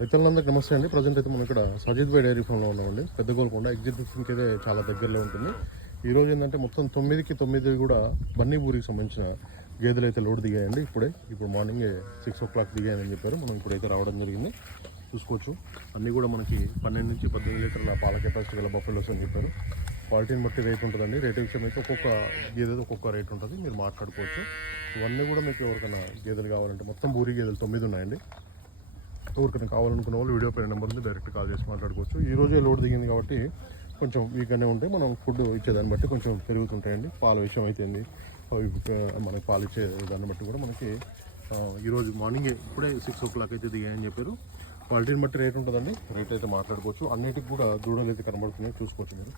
రైతులందరికీ నమస్తే అండి. ప్రజెంట్ అయితే మనం ఇక్కడ సజిత్ భాయ్ డైరీ ఫామ్లో ఉన్నామండి. పెద్ద గోల్కొండ ఎగ్జిబిషన్కి అయితే చాలా దగ్గరలో ఉంటుంది. ఈరోజు ఏంటంటే మొత్తం 9కి 9 కూడా బన్నీపూరికి సంబంధించిన గేదెలు అయితే లోడ్ దిగాయండి. ఇప్పుడు మార్నింగ్ 6 o'clock దిగాయని చెప్పారు. మనం ఇప్పుడైతే రావడం జరిగింది. చూసుకోవచ్చు అన్నీ కూడా మనకి 12 నుంచి 18 లీటర్ల పాల కెపాసిటీ గల బఫెలోస్ అని చెప్పారు. క్వాలిటీని బట్టి రేట్ ఉంటుందండి. రేట్ విషయం అయితే ఒక్కొక్క గేదెది ఒక్కొక్క రేట్ ఉంటుంది, మీరు మాట్లాడుకోవచ్చు. ఇవన్నీ కూడా మీకు ఎవరికైనా గేదెలు కావాలంటే మొత్తం బూరి గేదెలు 9 ఉన్నాయండి. ఎవరికైనా కావాలనుకున్న వాళ్ళు వీడియో పైన నెంబర్ ఉంది, డైరెక్ట్ కాల్ చేసి మాట్లాడుకోవచ్చు. ఈ రోజే లోడ్ దిగింది కాబట్టి కొంచెం వీక్గానే ఉంటాయి. మనం ఫుడ్ ఇచ్చేదాన్ని బట్టి కొంచెం పెరుగుతుంటాయండి. పాల విషయం అయితే మనకి పాలు ఇచ్చే దాన్ని బట్టి కూడా మనకి ఈరోజు మార్నింగ్ ఇప్పుడే 6 o'clock అయితే దిగాయని చెప్పారు. క్వాలిటీని బట్టి రేట్ ఉంటుందండి. రేట్ అయితే మాట్లాడుకోవచ్చు. అన్నిటికి కూడా దూడలు అయితే కనబడుతున్నాయి, చూసుకోవచ్చు మీరు.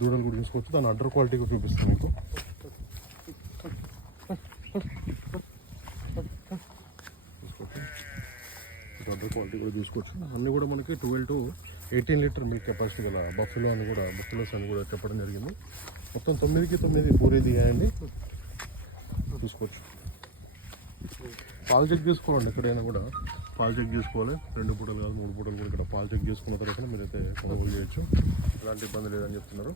దూడలు కూడా చూసుకోవచ్చు. దాని అడ్డర్ క్వాలిటీ కూడా చూపిస్తాను మీకు. అడ్డర్ క్వాలిటీ కూడా చూసుకోవచ్చు. అన్నీ కూడా మనకి 12 to 18 లీటర్ మిల్క్ కెపాసిటీ గల బఫెలోస్ అని కూడా చెప్పడం జరిగింది. మొత్తం 9కి 9 పూరీ దిగాయండి. చూసుకోవచ్చు. పాలు చెక్ చేసుకోవాలండి. ఎక్కడైనా కూడా పాలు చెక్ చేసుకోవాలి. 2 పూటలు కాదు 3 పూటలు కూడా ఇక్కడ పాలు చెక్ చేసుకున్న తర్వాత మీరైతే కొనుగోలు చేయొచ్చు. ఎలాంటి ఇబ్బంది లేదని చెప్తున్నారు.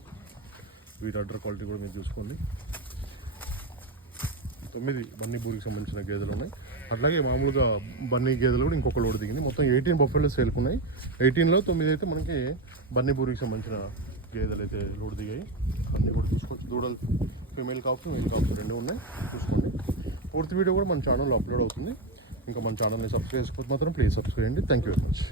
వీటి అడ్డర్ క్వాలిటీ కూడా మీరు చూసుకోండి. 9 బన్నీ బూరికి సంబంధించిన గేదెలు ఉన్నాయి. అట్లాగే మామూలుగా బన్నీ గేదెలు కూడా ఇంకొక లోడ్ దిగింది. మొత్తం 18 బఫెలోస్ సేల్కున్నాయి. 18లో 9 అయితే మనకి బన్నీ బూరికి సంబంధించిన గేదెలు అయితే లోడ్ దిగాయి. అన్నీ కూడా చూసుకోవచ్చు. దూడలు ఫీమేల్ కావచ్చు మేల్ కావచ్చు 2 ఉన్నాయి, చూసుకోండి. పూర్తి వీడియో కూడా మన ఛానల్లో అప్లోడ్ అవుతుంది. ఇంకా మన ఛానల్ని సబ్స్క్రైబ్ చేసుకోవచ్చు మాత్రం ప్లీజ్ సబ్స్క్రైబ్ చేయండి. Thank you very much.